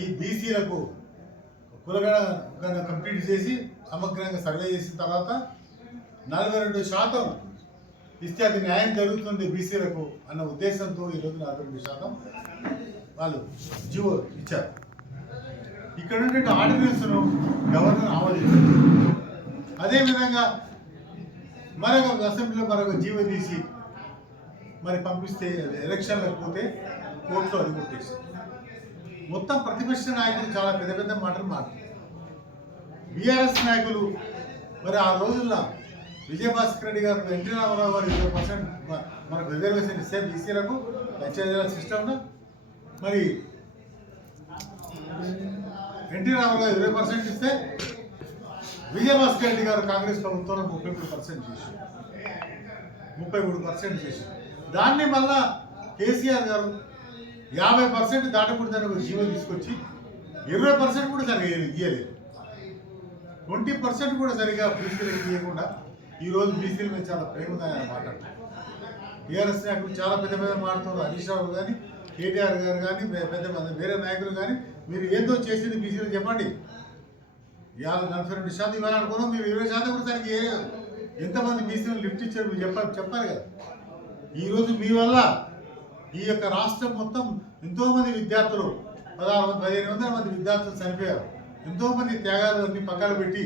ఈ బీసీలకు కులగణ కంప్లీట్ చేసి సమగ్రంగా సర్వే చేసిన తర్వాత 42% ఇస్తే అది న్యాయం జరుగుతుంది బీసీలకు అన్న ఉద్దేశంతో ఈరోజు 42% వాళ్ళు జీవో ఇచ్చారు. ఇక్కడ ఉన్నటువంటి ఆర్డినెన్స్ను గవర్నర్ ఆమోదించారు. అదేవిధంగా మరొక అసెంబ్లీలో మరొక జీవో తీసి మరి పంపిస్తే ఎలక్షన్లకు పోతే కోర్టులో అది కొట్టేసి మొత్తం ప్రతిపక్ష నాయకులు చాలా పెద్ద పెద్ద మాటలు మాట్లాడారు. బీఆర్ఎస్ నాయకులు మరి ఆ రోజుల్లో విజయభాస్కర్ రెడ్డి గారు, ఎన్టీ రామారావు గారు 20% మనకు రిజర్వేషన్ ఇస్తే బీసీలకు పంచాయతీరాజ్ సిస్టంలో మరి ఎన్టీ రామారావు గారు 20% ఇస్తే విజయభాస్కర్ రెడ్డి గారు కాంగ్రెస్ ప్రభుత్వంలో 33% చేశారు, 33% చేశారు. దాన్ని మళ్ళా కేసీఆర్ గారు 50% దాటకూడదని ఒక జీవో తీసుకొచ్చి 20% కూడా సరిగా ఇయ్యలేదు, 20% కూడా సరిగా బీసీలకు ఇవ్వకుండా ఈరోజు బీసీల మీద చాలా ప్రేమ ఉందని మాట్లాడుతున్నారు. టీఆర్ఎస్ నాయకులు చాలా పెద్ద పెద్ద మాట్లాడుతున్నారు. హరీష్ రావు కానీ, కేటీఆర్ గారు కానీ, పెద్ద మంది వేరే నాయకులు కానీ మీరు ఏందో చేసింది బీసీలు చెప్పండి. 42% ఇవ్వాలనుకున్నాం, మీరు 20% కూడా సరిగ్గా వేయలేదు. ఎంతమంది బీసీలు లిఫ్ట్ ఇచ్చారు మీరు చెప్పారు కదా. ఈరోజు మీ వల్ల ఈ యొక్క రాష్ట్రం మొత్తం ఎంతోమంది విద్యార్థులు 1500 మంది విద్యార్థులు చనిపోయారు. ఎంతోమంది త్యాగాలు అన్ని పక్కన పెట్టి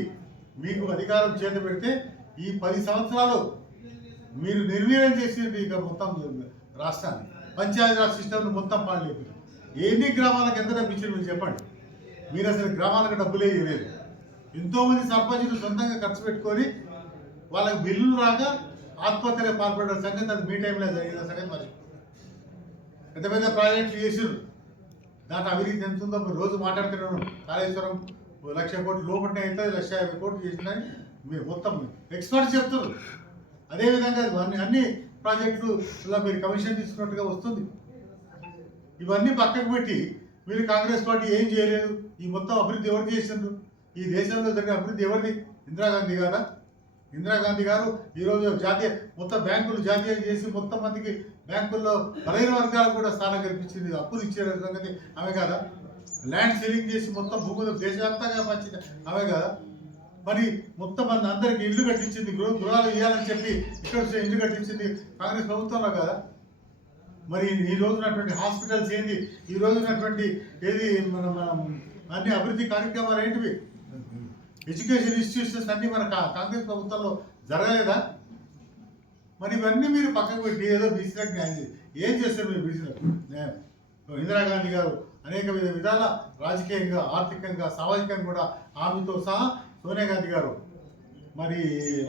మీకు అధికారం చేత పెడితే ఈ 10 సంవత్సరాలు మీరు నిర్వీర్యం చేసింది ఇక మొత్తం రాష్ట్రాన్ని, పంచాయతీరాజ్ సిస్టమ్ను మొత్తం పాడలేదు. ఎన్ని గ్రామాలకు ఎంత డబ్బు ఇచ్చారు మీరు చెప్పండి. మీరు అసలు గ్రామాలకు డబ్బులే ఇవ్వలేదు. ఎంతోమంది సర్పంచులు సొంతంగా ఖర్చు పెట్టుకొని వాళ్ళకి బిల్లులు రాక ఆత్మహత్యగా పాల్పడిన సంగతి అది మీ టైంలో జరిగిన సంగతి మరి పెద్ద పెద్ద ప్రాజెక్టులు చేసారు. దాంట్లో అవినీతి ఎంత ఉందో మీరు రోజు మాట్లాడుతున్నాను. కాళేశ్వరం 1,00,000 కోట్లు లోపల అయితే 1,50,000 కోట్లు చేసిందని మీరు మొత్తం ఎక్స్పర్ట్స్ చెప్తారు. అదేవిధంగా అన్ని ప్రాజెక్టులలో మీరు కమిషన్ తీసుకున్నట్టుగా వస్తుంది. ఇవన్నీ పక్కకు పెట్టి మీరు కాంగ్రెస్ పార్టీ ఏం చేయలేదు. ఈ మొత్తం అభివృద్ధి ఎవరు చేసిండ్రు? ఈ దేశంలో జరిగిన అభివృద్ధి ఎవరిది? ఇందిరాగాంధీ గారా? ఇందిరాగాంధీ గారు ఈరోజు మొత్తం బ్యాంకులు జాతీయం చేసి మొత్తం మందికి బ్యాంకుల్లో బలైన వర్గాలకు కూడా స్థానం కల్పించింది, అప్పులు ఇచ్చే సంగతి ఆమె కాదా? ల్యాండ్ సీలింగ్ చేసి మొత్తం భూములు దేశవ్యాప్తంగా పంచింది ఆమె కాదా? మరి మొత్తం మంది అందరికి ఇల్లు కట్టించింది, గృహాలు ఇవ్వాలని చెప్పి ఇక్కడ ఇల్లు కట్టించింది కాంగ్రెస్ ప్రభుత్వంలో కదా. మరి ఈ రోజునటువంటి హాస్పిటల్స్ ఏంది, ఈ రోజునటువంటి ఏది మన అన్ని అభివృద్ధి కార్యక్రమాలు ఏంటివి, ఎడ్యుకేషన్ ఇన్స్టిట్యూషన్స్ అన్నీ మన కాంగ్రెస్ ప్రభుత్వంలో జరగలేదా? మరి ఇవన్నీ మీరు పక్కకు పెట్టి ఏదో బీసీలకు న్యాయం ఏం చేస్తారు మీరు బీసీలకు? ఇందిరాగాంధీ గారు అనేక విధాల రాజకీయంగా, ఆర్థికంగా, సామాజికంగా కూడా ఆమెతో సహా సోనియా గాంధీ గారు, మరి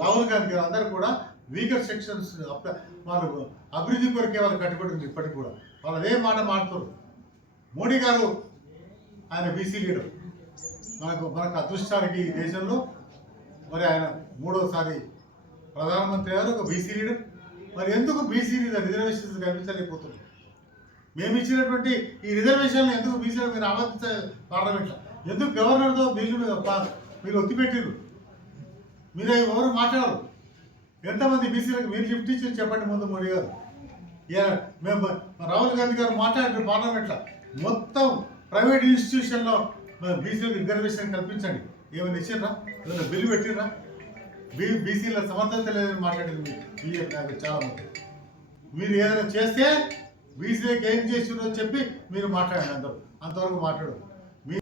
రాహుల్ గాంధీ గారు అందరూ కూడా వీకర్ సెక్షన్స్ వాళ్ళు అభివృద్ధి కొరకే వాళ్ళు కట్టుబడి ఇప్పటికి కూడా వాళ్ళు అదే మాట మాట్లాడుతారు. మోడీ గారు ఆయన బీసీ లీడర్, మనకు అదృష్టానికి ఈ దేశంలో మరి ఆయన 3వసారి ప్రధానమంత్రి గారు ఒక బీసీ లీడర్. మరి ఎందుకు బీసీ రిజర్వేషన్స్ కల్పించలేకపోతున్నారు? మేము ఇచ్చినటువంటి ఈ రిజర్వేషన్లు ఎందుకు బీసీలో మీరు ఆమోదించాలి? పార్లమెంట్లో ఎందుకు గవర్నర్తో బిల్లు మీరు ఒత్తిపెట్టారు? మీరు ఎవరు మాట్లాడరు. ఎంతమంది బీసీలకు మీరు లిఫ్ట్ ఇచ్చి చెప్పండి ముందు మోడీ గారు. మేము రాహుల్ గాంధీ గారు మాట్లాడారు పార్లమెంట్లో, మొత్తం ప్రైవేట్ ఇన్స్టిట్యూషన్లో బీసీలకు రిజర్వేషన్ కల్పించండి. ఏమైనా ఇచ్చిండ్రా? ఏమైనా బిల్లు పెట్టిర్రా? బీసీల సమర్థత లేదని మాట్లాడింది బీజేపీ నాయకులు చాలా మంది. మీరు ఏదైనా చేస్తే బీసీలకు ఏం చేసిండ్రో చెప్పి మీరు మాట్లాడండి. అంతవరకు మాట్లాడు. మీ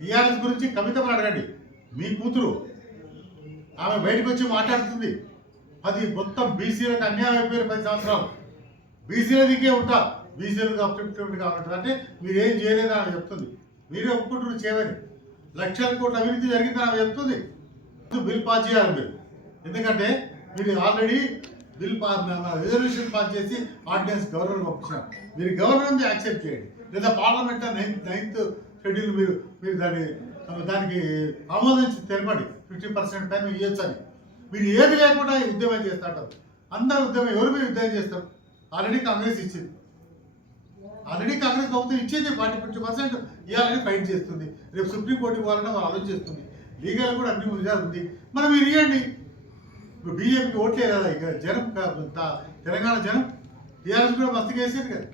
టీఆర్ఎస్ గురించి కవితను అడగండి. మీ కూతురు ఆమె బయటకు వచ్చి మాట్లాడుతుంది, అది మొత్తం బీసీలకు అన్యాయం అయిపోయారు 10 సంవత్సరాలు, బీసీల దిగే ఉంటా, బీసీలకు అప్లిఫ్ట్ కావాలంటారు. అంటే మీరు ఏం చేయలేదని ఆమె చెప్తుంది. మీరే ఒప్పుకుంటున్నారు చేయమని. 1,00,000 కోట్ల అవినీతి జరిగిందని ఆమె చెప్తుంది. బిల్ పాస్ చేయాలి మీరు, ఎందుకంటే మీరు ఆల్రెడీ రిజర్వేషన్ పాస్ చేసి ఆర్డినెన్స్ గవర్నర్ పంపించారు. మీరు గవర్నర్ యాక్సెప్ట్ చేయండి, లేదా పార్లమెంట్ 9th షెడ్యూల్ మీరు దానికి ఆమోదించి తెలపండి. 50% పైన ఇవ్వచ్చు అని. మీరు ఏది లేకుండా ఉద్యమం చేస్తాడు. అందరు ఉద్యమం ఎవరి మీద ఉద్యమం చేస్తారు? ఆల్రెడీ కాంగ్రెస్ ఇచ్చింది, ఆల్రెడీ కాంగ్రెస్ ప్రభుత్వం ఇచ్చింది. 40-50% ఇవ్వాలని ఫైట్ చేస్తుంది. రేపు సుప్రీంకోర్టుకి పోవాలని వాళ్ళు ఆలోచిస్తుంది. లీగల్ కూడా అన్ని విధాలు ఉంది. మనం మీరు ఇవ్వండి. ఇప్పుడు బీజేపీకి ఓట్లేదు కదా, ఇక జనం తెలంగాణ జనం టీఆర్ఎస్ కూడా మస్తుగా వేసేది కదా.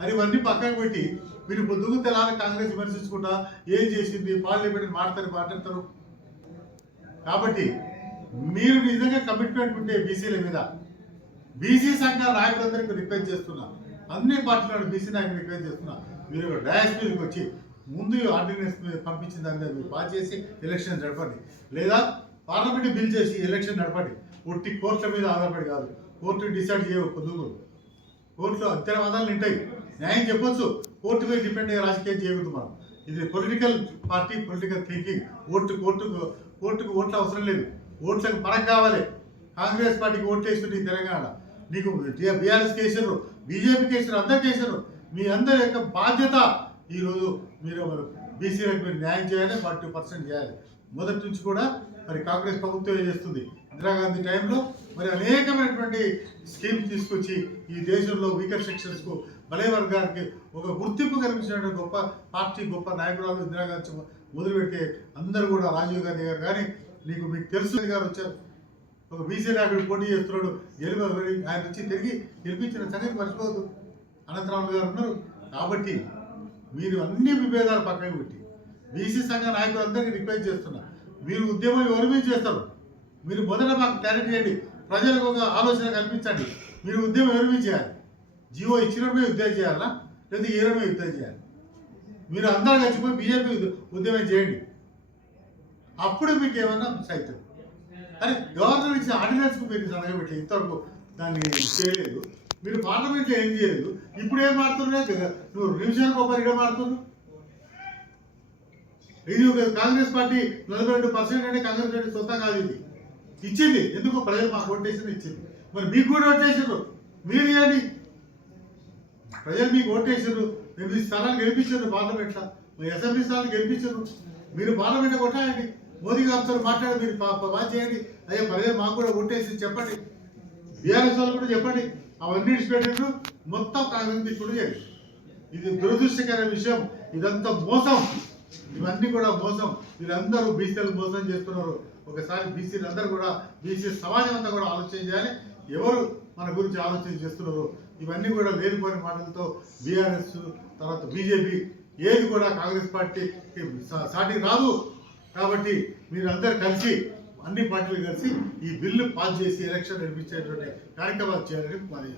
అది ఇవన్నీ పక్కకు పెట్టి మీరు ఇప్పుడు దుగుతెలాగా కాంగ్రెస్ విమర్శించుకుంటా ఏం చేసింది పార్లమెంట్ మాట్లాడతారు. కాబట్టి మీరు నిజంగా కమిట్మెంట్ ఉంటే బీసీల మీద, బీసీ సంఘాల నాయకులందరికీ రిక్వెస్ట్ చేస్తున్నా, అన్ని పార్టీలను బీసీ నాయకులు రిక్వెస్ట్ చేస్తున్నా, మీరు డయాస్ మీదకి వచ్చి ముందు ఆర్డినెన్స్ పంపించిన దాని మీద మీరు పాస్ చేసి ఎలక్షన్ నడపండి, లేదా పార్లమెంట్ బిల్ చేసి ఎలక్షన్ నడపండి. ఒట్టి కోర్టుల మీద ఆధారపడి కాదు, కోర్టు డిసైడ్ చేయవు పొద్దుగురు, కోర్టులో అత్యర వాదాలు ఉంటాయి, న్యాయం చెప్పొచ్చు, కోర్టు మీద డిపెండ్ అయ్యే రాజకీయం చేయకూడదు మనం. ఇది పొలిటికల్ పార్టీ, పొలిటికల్ థింకింగ్. కోర్టుకు ఓట్లు అవసరం లేదు, ఓట్లకు పరకు కావాలి. కాంగ్రెస్ పార్టీకి ఓట్లు వేస్తుంది తెలంగాణ, నీకు బీఆర్ఎస్ కేసారు, బీజేపీ కేసారు, అందరు కేసారు. మీ అందరి యొక్క బాధ్యత ఈరోజు మీరు బీసీలకు మీరు న్యాయం చేయాలి, 40% చేయాలి. మొదటి నుంచి కూడా మరి కాంగ్రెస్ ప్రభుత్వం చేస్తుంది. ఇందిరాగాంధీ టైంలో మరి అనేకమైనటువంటి స్కీమ్స్ తీసుకొచ్చి ఈ దేశంలో వీకర్ సెక్షన్స్కు, బలే వర్గానికి ఒక గుర్తింపు కల్పించినటువంటి గొప్ప పార్టీ, గొప్ప నాయకురాలు ఇందిరాగాంధీ మొదలుపెడితే అందరూ కూడా, రాజీవ్ గాంధీ గారు కానీ, మీకు తెలుసు గారు వచ్చారు, ఒక బీసీ నాయకుడు పోటీ చేస్తున్నాడు, ఆయన వచ్చి తిరిగి గెలిపించిన సంగతి మర్చిపోవద్దు. అనంతరావు గారు ఉన్నారు. కాబట్టి మీరు అన్ని విభేదాలు పక్కకు పెట్టి బీసీ సంఘ నాయకులందరికీ రిక్వెస్ట్ చేస్తున్నా, మీరు ఉద్యమం ఎవరి మీద చేస్తారు, మీరు మొదట మాకు క్లారిటీ చేయండి, ప్రజలకు ఒక ఆలోచన కల్పించండి. మీరు ఉద్యమం ఎవరి మీద చేయాలి? జియో ఇచ్చినప్పుడు యుద్ధం చేయాలా, లేదా ఏరడమే యుద్ధం చేయాలి? మీరు అందరూ కలిసిపోయి బీజేపీ ఉద్యమం చేయండి, అప్పుడు మీకు ఏమన్నా సైతం. కానీ గవర్నర్ ఇచ్చిన ఆర్డినెన్స్కు మీరు సలహా ఇంతవరకు దాన్ని చేయలేదు. మీరు పార్లమెంట్లో ఏం చేయలేదు, ఇప్పుడు ఏం మారుతున్నాయి కదా, నువ్వు నిమిషానికి ఒక ఇడ మారుతున్నావు. ఇది కాంగ్రెస్ పార్టీ 42% అంటే కాంగ్రెస్ పార్టీ సొంతం కాదు, ఇది ఇచ్చింది. ఎందుకు? ప్రజలు మాకు ఓటేసిన ఇచ్చింది. మరి మీకు కూడా ఓటేసారు, మీరు చేయండి. ప్రజలు మీకు ఓటేసారు, 8 స్థానాలు గెలిపించారు పార్లమెంట్లో, మీ అసెంబ్లీ స్థానాలు గెలిపించారు. మీరు పార్లమెంట్లో కొట్టాయండి, మోదీ గారితో మాట్లాడి మీరు బాగా చేయండి. అయ్యా ప్రజలు మాకు కూడా ఓటేసి చెప్పండి, బీఆర్ఎస్ వాళ్ళు కూడా చెప్పండి. అవన్నీ విడిచిపెట్టారు, మొత్తం కాంగ్రెస్ ఇప్పుడు చేయండి. ఇది దురదృష్టకర విషయం, ఇదంతా మోసం, ఇవన్నీ కూడా మోసం. వీళ్ళందరూ బీసీలు మోసం చేస్తున్నారు. ఒకసారి బీసీలు అందరూ కూడా, బీసీ సమాజం అంతా కూడా ఆలోచన చేయాలి, ఎవరు మన గురించి ఆలోచన చేస్తున్నారు. ఇవన్నీ కూడా లేనిపోయిన మాటలతో బీఆర్ఎస్ తర్వాత బీజేపీ ఏది కూడా కాంగ్రెస్ పార్టీకి సాటికి రాదు. కాబట్టి మీరందరూ కలిసి, అన్ని పార్టీలు కలిసి ఈ బిల్లు పాస్ చేసి ఎలక్షన్ నిర్మించేటువంటి కార్యక్రమాలు చేయాలని మనం